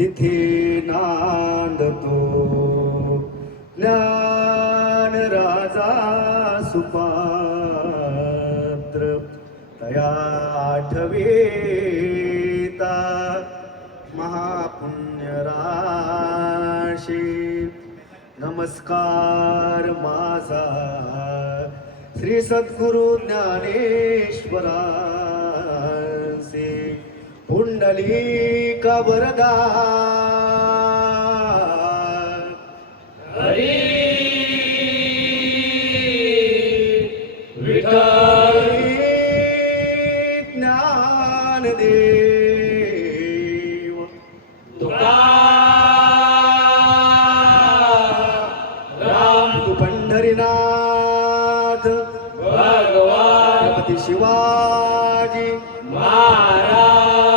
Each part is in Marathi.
तिथे नांदतो ज्ञान राजा सुपात्र तया आठवेता महापुण्य राशी नमस्कार माझा श्री सद्गुरु ज्ञानेश्वरांचे पुंडलिका वरदा हरी विठ्ठल ज्ञानदेव तुकाराम पंढरीनाथ भगवान छत्रपती शिवाजी महाराज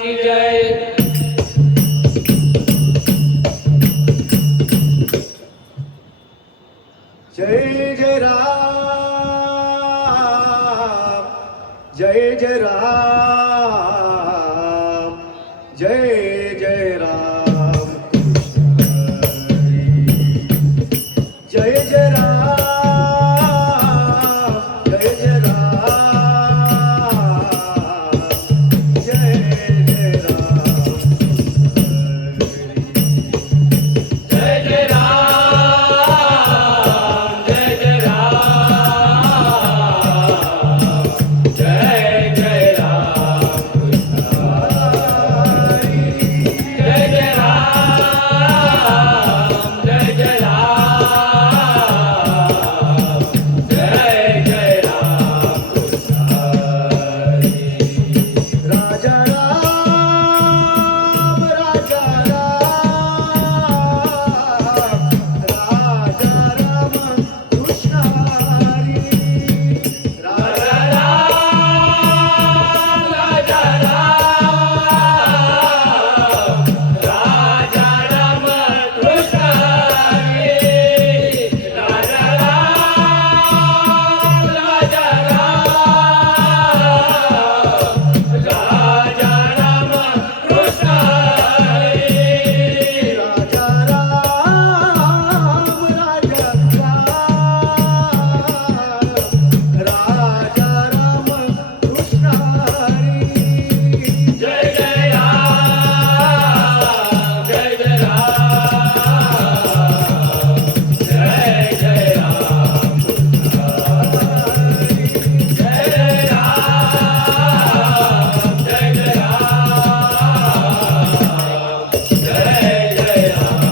की जय। जय जय राम जय जय राम जय जय राम जय जय राम जय जय राम जय जय राम जय जय राम जय जय राम जय जय राम जय जय राम जय जय राम जय जय राम राजा राम राजा राम कृष्ण हरी राजा राम राजा राम राजा राम कृष्ण हरी राजा राम राजा राम राजा राम कृष्ण हरी राजा राम राजा राम कृष्ण हरी जय जय राम जय जय राम जय जय राम जय जय राम जय जय राम जय जय राम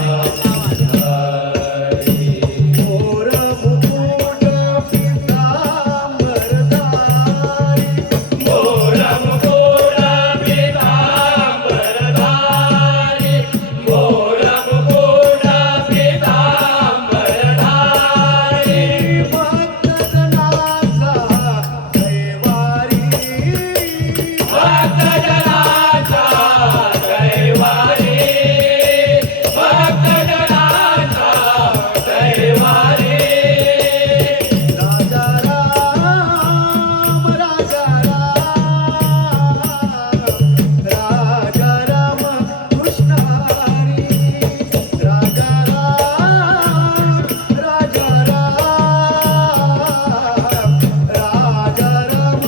मोर मुकुट पीतांबरधारी मोर मुकुट पीतांबरधारी मोर मुकुट पीतांबरधारी भक्तजनाचा दैवारी भक्तजनाचा दैवारी भक्तजनाचा दैवारी राजा राम राजा राम कृष्ण हरी राजा राम राजा राम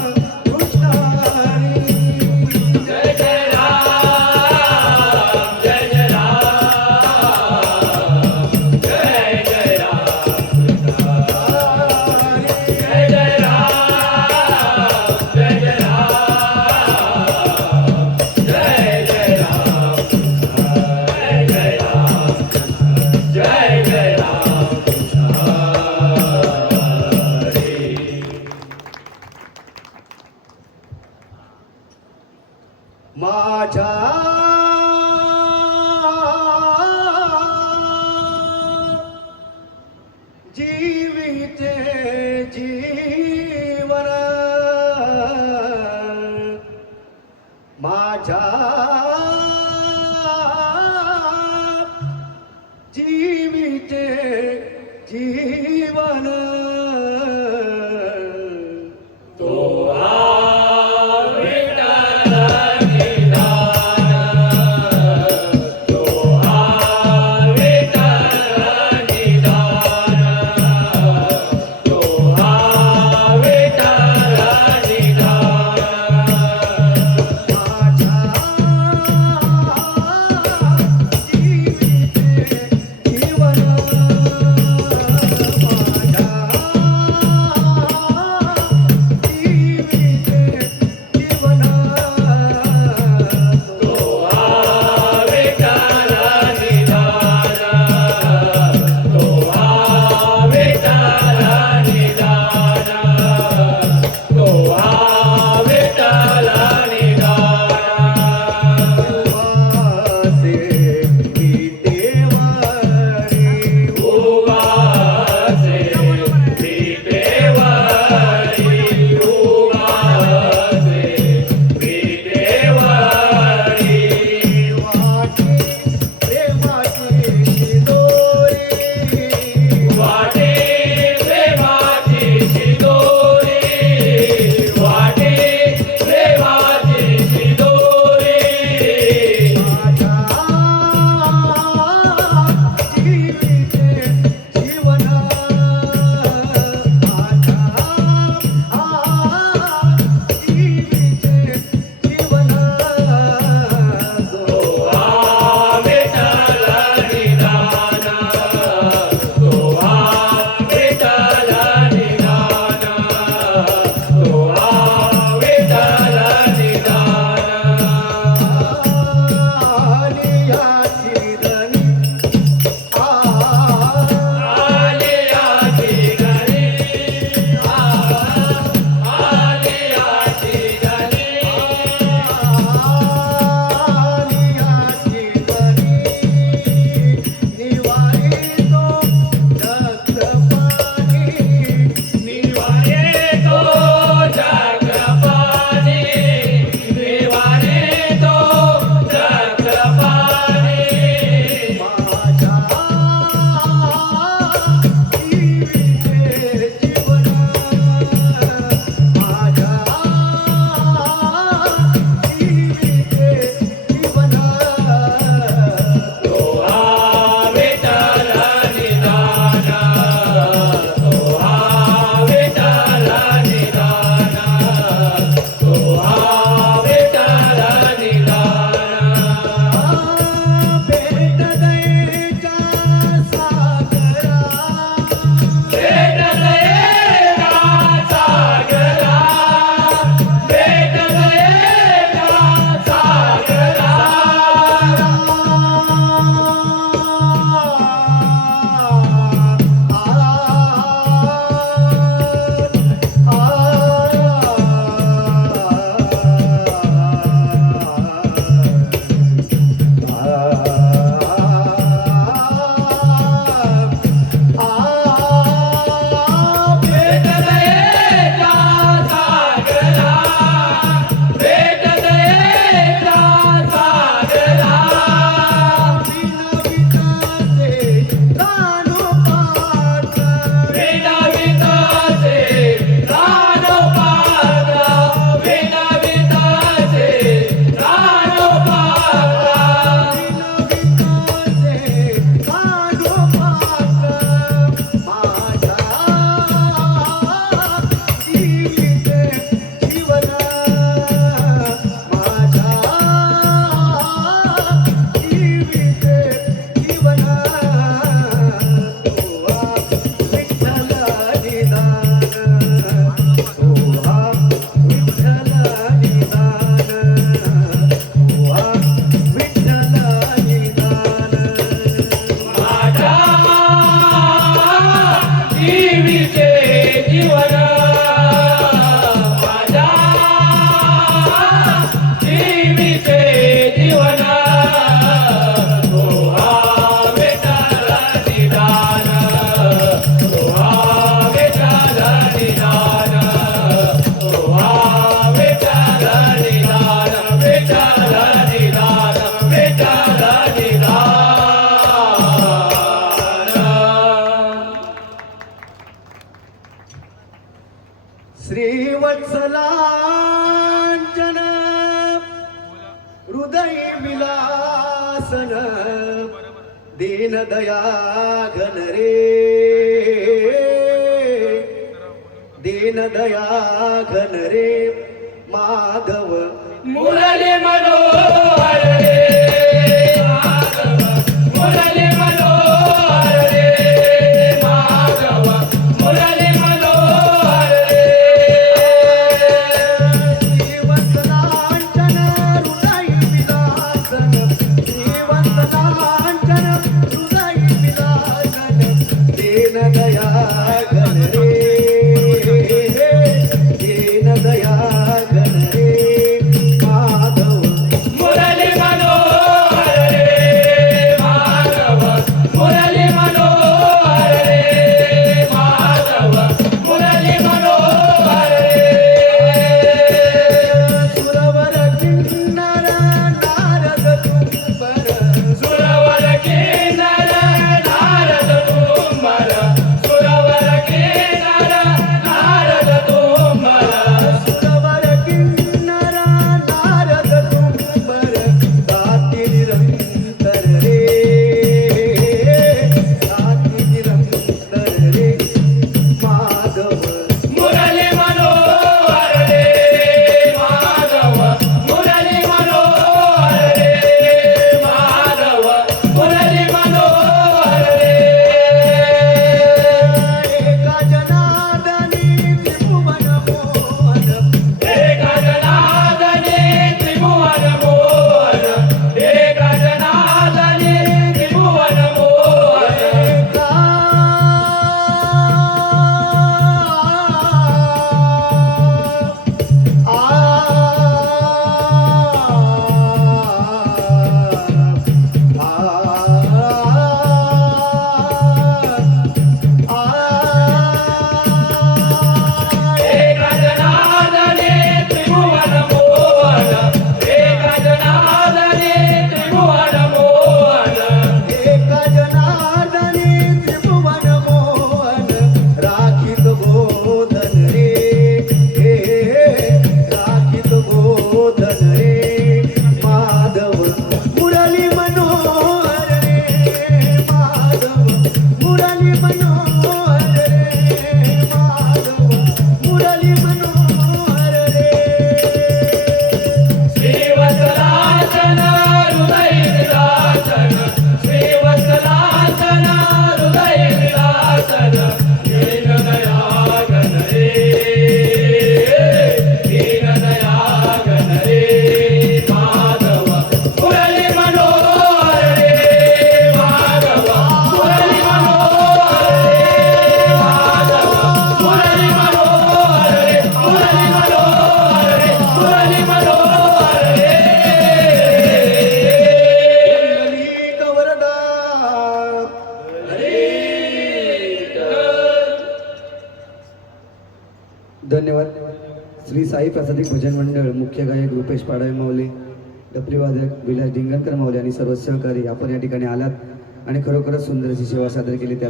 कृष्ण हरी जय जय राम जय जय राम जय जय राम जय जय राम जय जय राम जय जय राम जय जय राम हरी माझ्या जीविते जीवन माझ्या जीविते जीवन तो विठ्ठल सिंहासन दीन दया घन रे, दीन दया घन रे माधव मुरली मनोहर रे माधव, मुरली मनोहर रे माधव, मुरली मनोहर रे. श्रीवत्सलांचन हृदय विलासन, श्रीवत्सलांचन हृदय विलासन दीन दया घन रे, दीन दया घन रे माधव मुरली मनोहर रे माधव, मुरली मनोहर रे माधव, मुरली मनोहर रे. सुरवर किन्नर नारद तुम्बर, सुरवर किन्नर नारद तुम्बर, सुरवर किन्नर नारद तुम्बर. सुरवर किन्नर नारद तुम्बर गाती निरंतर रे, गाती निरंतर रे माधव मुरली मनोहर रे माधव, मुरली मनोहर रे माधव, मुरली मनोहर रे. एका जनार्दनी त्रिभुवन मोहन, एका जनार्दनी त्रिभुवन मोहन, एका जनार्दनी त्रिभुवन मोहन. एका जनार्दनी त्रिभुवन मोहन, एका जनार्दनी त्रिभुवन मोहन. एका जनार्दनी त्रिभुवन मोहन राखित बोधन रे, राखित बोधन रे माधव मुरली मनोहर रे माधव, मुरली मनोहर रे माधव, मुरली मनोहर रे. श्रीवत्सलासन हृदय विलासन, श्रीवत्सलासन हृदय विलासन दीन दया घन रे, दीन दया घन रे माधव, मुरली मनोहर रे माधव, मुरली मनोहर रे माधव, मुरली मनोहर रे, मुरली मनोहर रे, मुरली मनोहर रे. पुंडलीक वरदा धन्यवाद. श्री साई प्रसादिक भजन मंडळ, मुख्य गायक रुपेश पाडावे माऊली, डफली वादक विलास डिंगणकर माऊली आणि सर्व सहकारी आपण या ठिकाणी आलात आणि खरोखरच सुंदर अशी सेवा सादर केली त्या